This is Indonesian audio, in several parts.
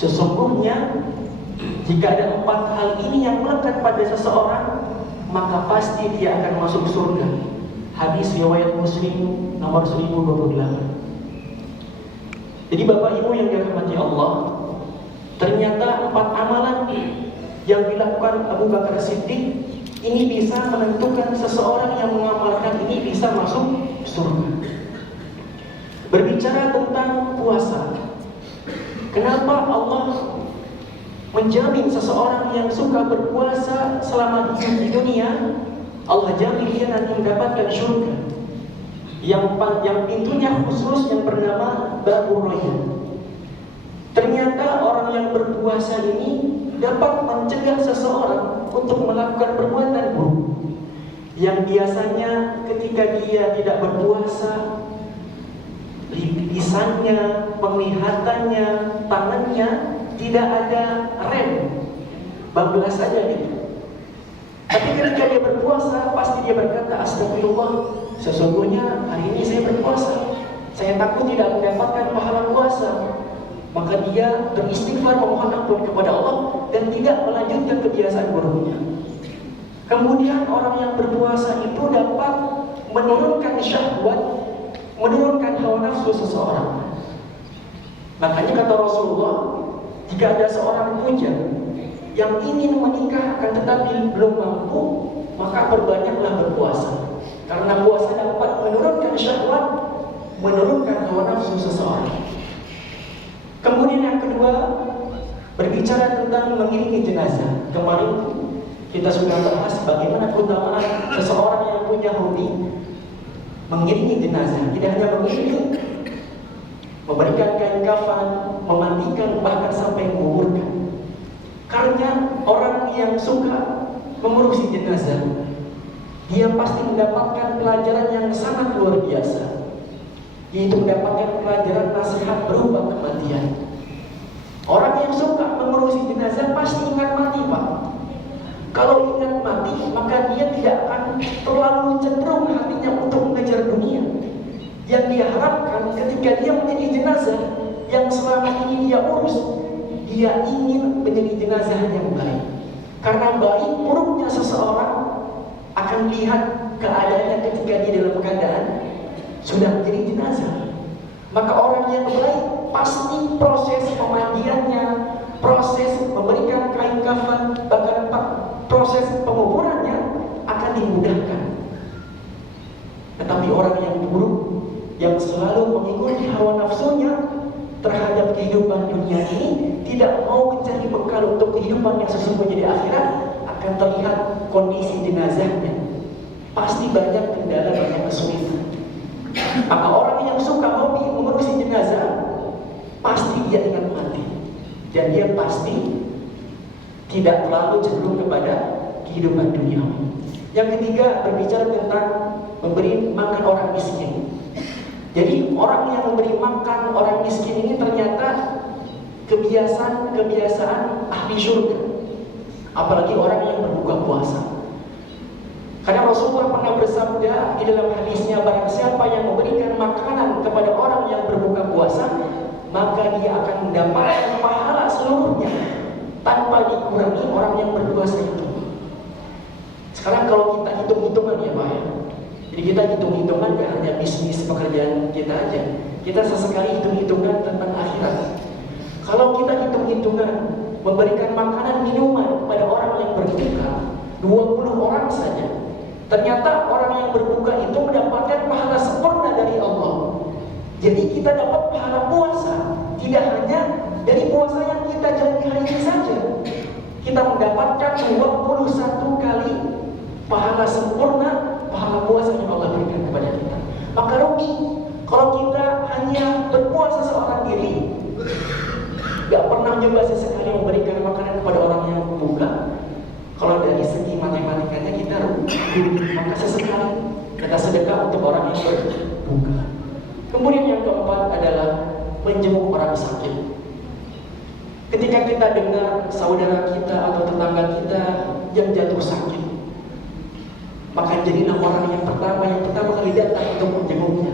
Sesungguhnya jika ada 4 hal ini yang melekat pada seseorang, maka pasti dia akan masuk surga. Hadis riwayat Muslim nomor 1028. Jadi Bapak Ibu yang dirahmati Allah, ternyata 4 amalan yang dilakukan Abu Bakar Siddiq ini bisa menentukan seseorang yang mengamalkan ini bisa masuk surga. Berbicara tentang puasa, kenapa Allah menjamin seseorang yang suka berpuasa selama hidup di dunia, Allah jamin dia nanti mendapatkan surga yang pintunya khusus yang bernama Babur Rayyan. Ternyata orang yang berpuasa ini dapat mencegah seseorang untuk melakukan perbuatan buruk yang biasanya ketika dia tidak berpuasa, lisannya, penglihatannya, tangannya tidak ada rem, bablas saja gitu. Tapi ketika dia berpuasa, pasti dia berkata, astagfirullah, sesungguhnya hari ini saya berpuasa, saya takut tidak mendapatkan pahala puasa. Maka dia beristighfar memohon ampun kepada Allah dan tidak melanjutkan kebiasaan buruknya. Kemudian orang yang berpuasa itu dapat menurunkan syahwat, menurunkan hawa nafsu seseorang. Makanya kata Rasulullah, jika ada seorang bujang yang ingin menikah akan tetapi belum mampu, maka perbanyaklah berpuasa. Karena puasa dapat menurunkan syahwat, menurunkan hawa nafsu seseorang. Kemudian yang kedua, berbicara tentang mengiringi jenazah. Kemarin kita sudah bahas bagaimana keutamaan seseorang yang punya hobi mengiringi jenazah. Tidak hanya mengiringi, memberikan kain kafan, memandikan, bahkan sampai menguburkan. Karena orang yang suka mengurusi jenazah, dia pasti mendapatkan pelajaran yang sangat luar biasa, yaitu mendapatkan pelajaran nasihat berubah kematian. Orang yang suka mengurusi jenazah pasti ingat mati, Pak. Kalau ingat mati, maka dia tidak akan terlalu cenderung hatinya untuk mengejar dunia. Yang dia harapkan ketika dia menjadi jenazah yang selama ini dia urus, dia ingin menjadi jenazah yang baik. Karena baik buruknya seseorang akan lihat keadaannya ketika dia dalam keadaan sudah menjadi jenazah. Maka orang yang baik pasti proses pemandiannya, proses memberikan kain kafan, bahkan proses penguburannya akan dimudahkan. Tetapi orang yang buruk, yang selalu mengikuti hawa nafsunya terhadap kehidupan dunia ini, tidak mau mencari bekal untuk kehidupan yang sesungguhnya di akhirat, akan terlihat kondisi jenazahnya pasti banyak kendala, banyak kesulitan. Maka orang yang suka hobi mengurusi jenazah, pasti dia ingat mati, dan dia pasti tidak terlalu cenderung kepada kehidupan dunia. Yang ketiga, berbicara tentang memberi makan orang miskin. Jadi orang yang memberi makan orang miskin ini ternyata kebiasaan ahli surga, apalagi orang yang berbuka puasa. Karena Rasulullah pernah bersabda di dalam hadisnya, barang siapa yang memberikan makanan kepada orang yang berbuka puasa, maka dia akan mendapatkan pahala seluruhnya tanpa dikurangi orang yang berpuasa itu. Sekarang kalau kita hitung-hitungan ya Pak ya, jadi kita hitung-hitungan gak hanya bisnis pekerjaan kita aja, kita sesekali hitung-hitungan tentang akhirat. Kalau kita hitung-hitungan memberikan makanan minuman kepada orang yang berbuka 20 orang saja, ternyata orang yang berbuka itu mendapatkan pahala sempurna dari Allah. Jadi kita dapat pahala puasa, tidak hanya dari puasa yang kita jalani hari ini saja, kita mendapatkan 21 kali pahala sempurna, pahala puasa yang Allah berikan kepada kita. Maka rugi kalau kita hanya berpuasa seorang diri, gak pernah nyoba sesekali memberikan makanan kepada orang yang berbuka. Kalau dari segi matematikanya kita rugi, maka sesekali kita sedekah untuk orang yang berbuka. Kemudian yang keempat adalah menjenguk orang sakit. Ketika kita dengar saudara kita atau tetangga kita yang jatuh sakit, maka jadilah orang yang pertama kali datang untuk menjenguknya.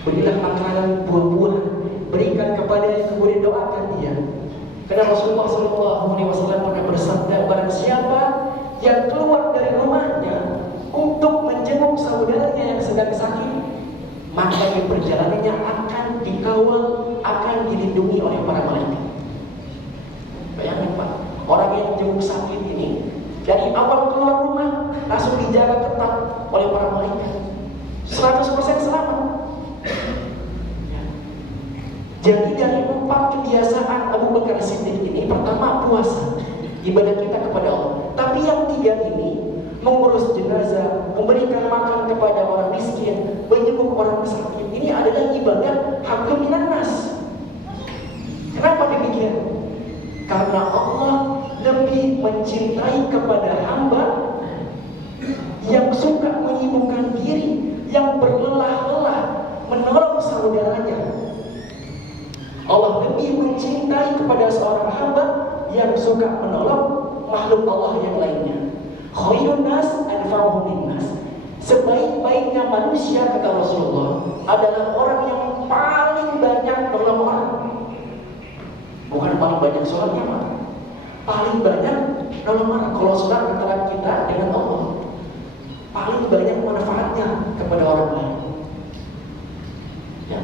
Berilah makanan, buah-buahan, berikan kepadanya, kemudian doakan dia. Karena Rasulullah SAW pernah bersabda, barang siapa yang keluar dari rumahnya untuk menjenguk saudaranya yang sedang sakit, maka di perjalanannya akan dikawal, akan dilindungi oleh para malaikat. Bayangin Pak, orang yang jenguk sakit ini dari awal keluar rumah langsung dijaga ketat oleh para malaikat, 100% selamat. Jadi dari 4 kebiasaan Abu Bakar Siddiq ini, pertama puasa, ibadah kita kepada Allah. Tapi yang 3 ini, mengurus jenazah, memberikan makan kepada orang miskin, menjenguk orang sakit, ini adalah ibadah haqqun minan nas. Kenapa demikian? Karena Allah lebih mencintai kepada hamba yang suka menyibukkan diri, yang berlelah-lelah menolong saudaranya. Allah lebih mencintai kepada seorang hamba yang suka menolong makhluk Allah yang lainnya. Khairun nas anfa'uhum linnas. Sebaik-baiknya manusia, kata Rasulullah, adalah orang yang paling banyak menolong orang. Bukan paling banyak sholatnya, Pak. Paling banyak nolong orang. Kalau sholat antara kita dengan Allah, paling banyak manfaatnya kepada orang lain. Ya.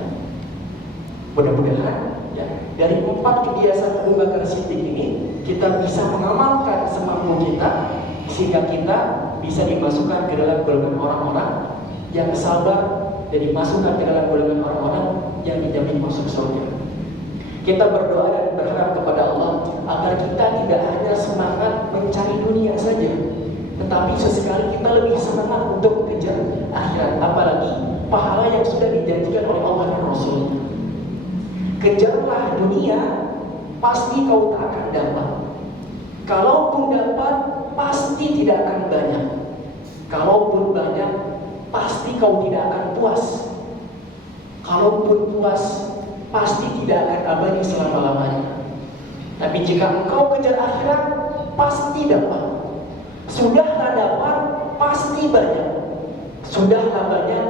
Mudah-mudahan ya, dari 4 kebiasaan Abu Bakar Siddiq ini kita bisa mengamalkan semampu kita, sehingga kita bisa dimasukkan ke dalam golongan orang-orang yang sabar dan dimasukkan ke dalam golongan orang-orang yang dijamin masuk surga. Kita berdoa dan berharap kepada Allah agar kita tidak hanya semangat mencari dunia saja, tetapi sesekali kita lebih semangat untuk mengejar akhirat, apalagi pahala yang sudah dijanjikan oleh Allah dan Rasul-Nya. Kejarlah dunia, pasti kau tak akan dapat. Kalaupun dapat, pasti tidak akan banyak. Kalaupun banyak, pasti kau tidak akan puas. Kalaupun puas, pasti tidak akan abadi selama-lamanya. Tapi jika engkau kejar akhirat, pasti dapat. Sudahlah dapat, pasti banyak. Sudahlah banyak,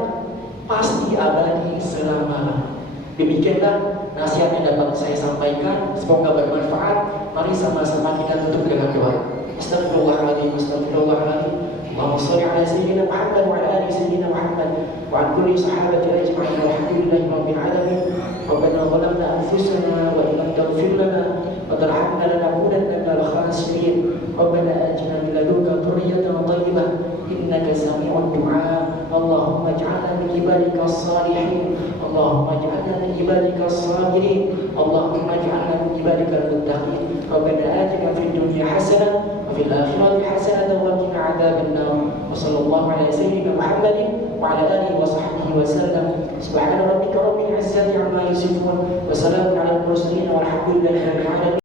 pasti abadi selama-lamanya. Demikianlah nasihat yang dapat saya sampaikan. Semoga bermanfaat. Mari sama-sama kita tutup dengan doa. Astagfirullahaladzim, astagfirullahaladzim. Allahumma shalli ala sayyidina Muhammad wa ala ali sayyidina Muhammad wa ala kulli sahabati ajma'in walhamdulillahi rabbil alamin. Rabbana zalamna anfusana wa in lam taghfir lana wa tarhamna lanakunanna minal khasirin. Rabbana atina min ladunka dhurriyyatan thayyibah innaka sami'ud du'a. Allahumma ij'alna min ibadika as-salihin. Allahumma ij'alna min ibadika as-sabirin. Allahumma ij'alna min ibadika al-muttaqin. Rabbana atina fid dunya hasanah wa fil akhirati hasanah wa qina 'adzaban nar. Wa sallallahu ala sayyidina Muhammadin wa ala alihi wa sahbihi wa sallam. Subhana rabbika rabbil izzati 'amma yasifun wa salamun 'alal mursalin walhamdulillahi rabbil alamin.